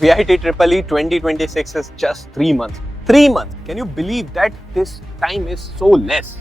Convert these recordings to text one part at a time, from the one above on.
VIT Triple E 2026 is just 3 months. 3 months. Can you believe that this time is so less?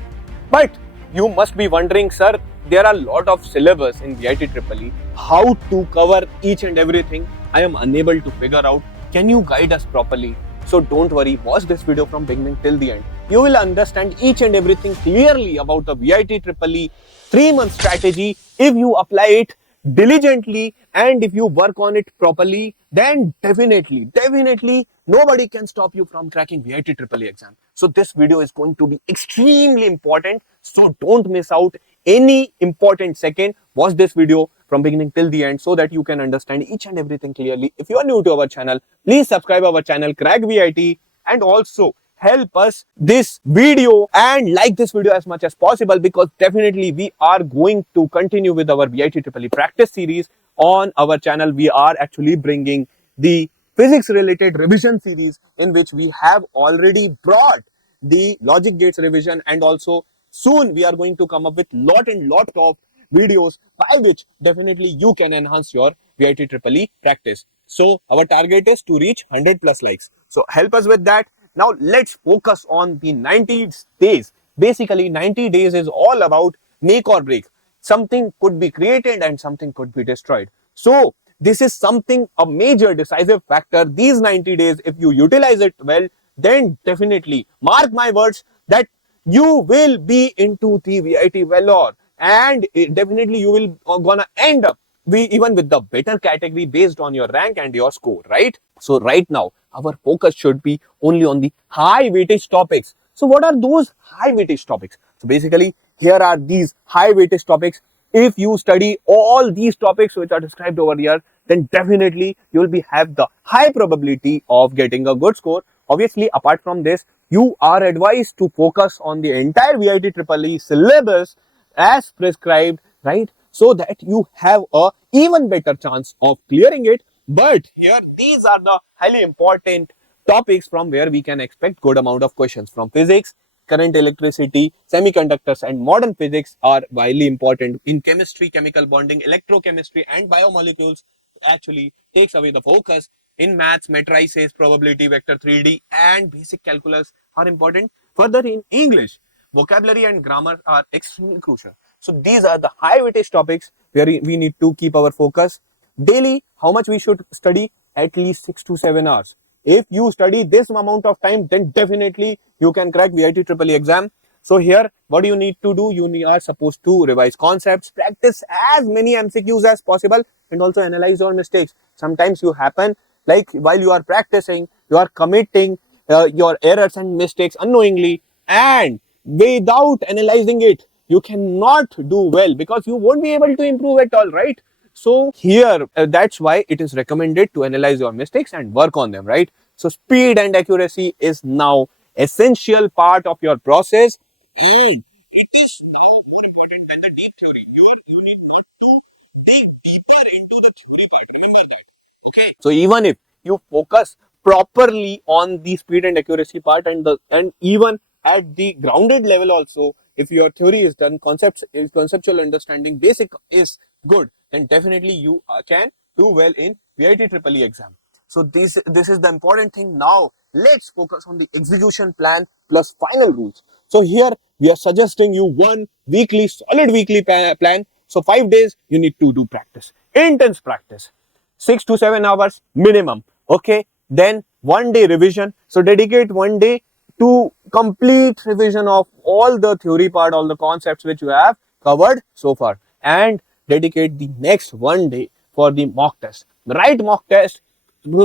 But you must be wondering, sir, there are a lot of syllabus in VIT Triple E. How to cover each and everything? I am unable to figure out. Can you guide us properly? So don't worry, watch this video from beginning till the end. You will understand each and everything clearly about the VIT Triple E 3-month strategy if you apply it diligently and if you work on it properly, then definitely nobody can stop you from cracking VIT Triple E exam. So this video is going to be extremely important, so don't miss out any important second. Watch this video from beginning till the end so that you can understand each and everything clearly. If you are new to our channel, please subscribe our channel Crack VIT, and also help us this video and like this video as much as possible, because definitely we are going to continue with our VIT Triple E practice series on our channel. We are actually bringing the physics related revision series, in which we have already brought the logic gates revision, and also soon we are going to come up with lot of videos by which definitely you can enhance your VIT Triple E practice. So our target is to reach 100 plus likes. So help us with that. Now let's focus on the 90 days. Basically 90 days is all about make or break. Something could be created and something could be destroyed. So this is something, a major decisive factor. These 90 days, if you utilize it well, then definitely mark my words that you will be into the VIT Valor, and definitely you will gonna end up even with the better category based on your rank and your score, right? So right now our focus should be only on the high weightage topics. So what are those high weightage topics? So basically here are these high weightage topics. If you study all these topics which are described over here, then definitely you will be have the high probability of getting a good score. Obviously, apart from this, you are advised to focus on the entire VIT Triple E syllabus as prescribed, right? So that you have a even better chance of clearing it. But here, these are the highly important topics from where we can expect good amount of questions from physics, current, electricity, semiconductors, and modern physics are widely important. In chemistry, chemical bonding, electrochemistry, and biomolecules actually takes away the focus. In maths, matrices, probability, vector 3D, and basic calculus are important. Further, in English, vocabulary and grammar are extremely crucial. So these are the high weightage topics where we need to keep our focus. Daily, how much we should study? At least 6 to 7 hours. If you study this amount of time, then definitely you can crack VIT Triple E exam. So here, what you need to do? You are supposed to revise concepts, practice as many MCQs as possible, and also analyze your mistakes. Sometimes you happen like while you are practicing, you are committing your errors and mistakes unknowingly, and without analyzing it, you cannot do well because you won't be able to improve at all, right? So here, that's why it is recommended to analyze your mistakes and work on them, right? So speed and accuracy is now essential part of your process, and it is now more important than the deep theory. You need not to dig deeper into the theory part. Remember that. Okay. So even if you focus properly on the speed and accuracy part, and even at the grounded level also, if your theory is done, conceptual understanding, basic is good, then definitely you can do well in VIT Triple E exam. So this is the important thing. Now let's focus on the execution plan plus final rules. So here we are suggesting you one solid weekly plan. So 5 days you need to do practice, intense practice, 6 to 7 hours minimum. Okay, then 1 day revision. So dedicate 1 day to complete revision of all the theory part, all the concepts which you have covered so far, and dedicate the next 1 day for the mock test. Write mock test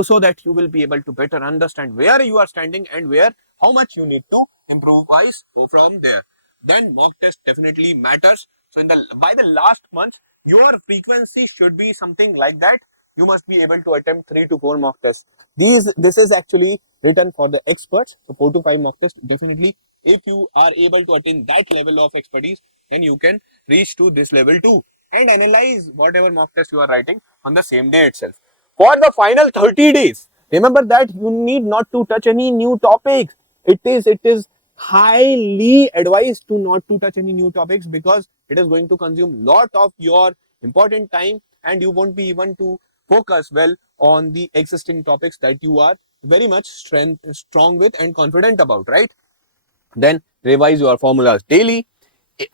so that you will be able to better understand where you are standing and where how much you need to improvise from there. Then mock test definitely matters. So in the by the last month, your frequency should be something like that. You must be able to attempt 3 to 4 mock tests. This is actually written for the experts. So 4 to 5 mock tests definitely. If you are able to attain that level of expertise, then you can reach to this level too, and analyze whatever mock test you are writing on the same day itself. For the final 30 days, remember that you need not to touch any new topics. It is highly advised to not to touch any new topics, because it is going to consume lot of your important time, and you won't be even to focus well on the existing topics that you are very much strong with and confident about, right? Then revise your formulas daily.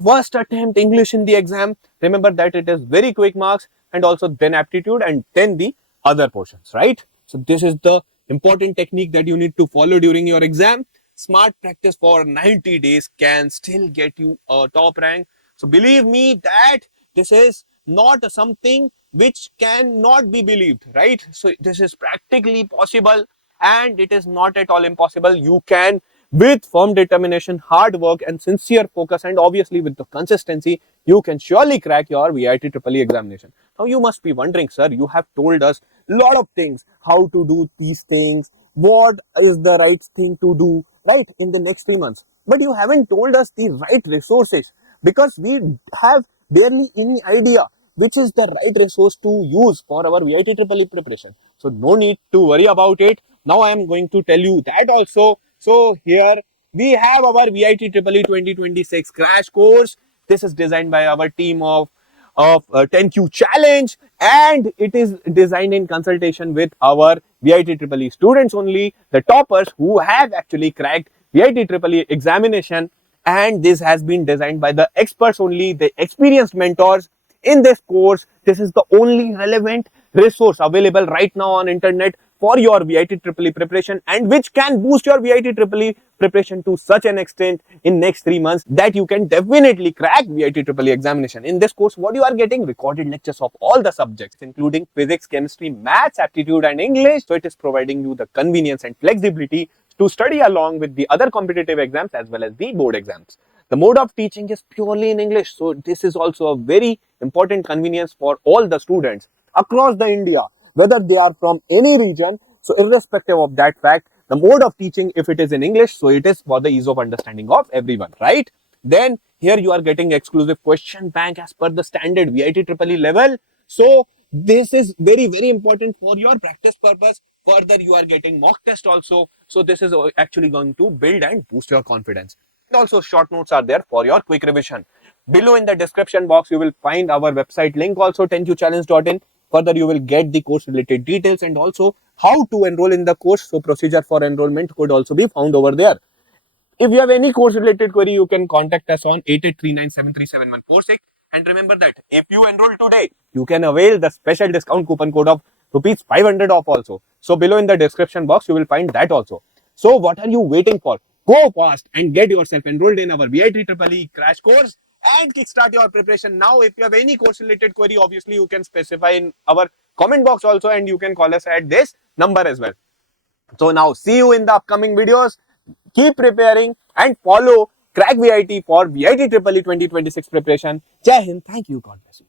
First attempt English in the exam. Remember that it is very quick marks, and also then aptitude and then the other portions, right? So this is the important technique that you need to follow during your exam. Smart practice for 90 days can still get you a top rank. So believe me that this is not something which cannot be believed, right? So this is practically possible, and it is not at all impossible. You can, with firm determination, hard work, and sincere focus, and obviously with the consistency, you can surely crack your VIT EEE examination. Now you must be wondering, sir, you have told us a lot of things, how to do these things, what is the right thing to do, right, in the next 3 months. But you haven't told us the right resources, because we have barely any idea which is the right resource to use for our VIT EEE preparation. So no need to worry about it. Now I am going to tell you that also. So here we have our VIT EEE 2026 crash course. This is designed by our team of 10Q challenge, and it is designed in consultation with our VIT EEE students only, the toppers who have actually cracked VIT EEE examination. And this has been designed by the experts only, the experienced mentors. In this course, this is the only relevant resource available right now on internet for your VIT EEE preparation, and which can boost your VIT EEE preparation to such an extent in next 3 months that you can definitely crack VIT EEE examination. In this course, what you are getting, recorded lectures of all the subjects, including physics, chemistry, maths, aptitude, and English. So it is providing you the convenience and flexibility to study along with the other competitive exams as well as the board exams. The mode of teaching is purely in English. So this is also a very important convenience for all the students across the India, whether they are from any region. So irrespective of that fact, the mode of teaching, if it is in English, so it is for the ease of understanding of everyone, right? Then here you are getting exclusive question bank as per the standard VIT EEE level. So this is very, very important for your practice purpose. Further, you are getting mock test also. So this is actually going to build and boost your confidence. And also short notes are there for your quick revision. Below in the description box, you will find our website link also, 10qchallenge.in. Further, you will get the course related details and also how to enroll in the course. So procedure for enrollment could also be found over there. If you have any course related query, you can contact us on 8839737146. And remember that if you enroll today, you can avail the special discount coupon code of rupees 500 off also. So below in the description box, you will find that also. So what are you waiting for? Go fast and get yourself enrolled in our VIT EEE crash course and kickstart your preparation now. If you have any course related query, obviously you can specify in our comment box also, and you can call us at this number as well. So now see you in the upcoming videos. Keep preparing and follow Crack VIT for VIT EEE 2026 preparation. Jai Hind. Thank you. God bless you.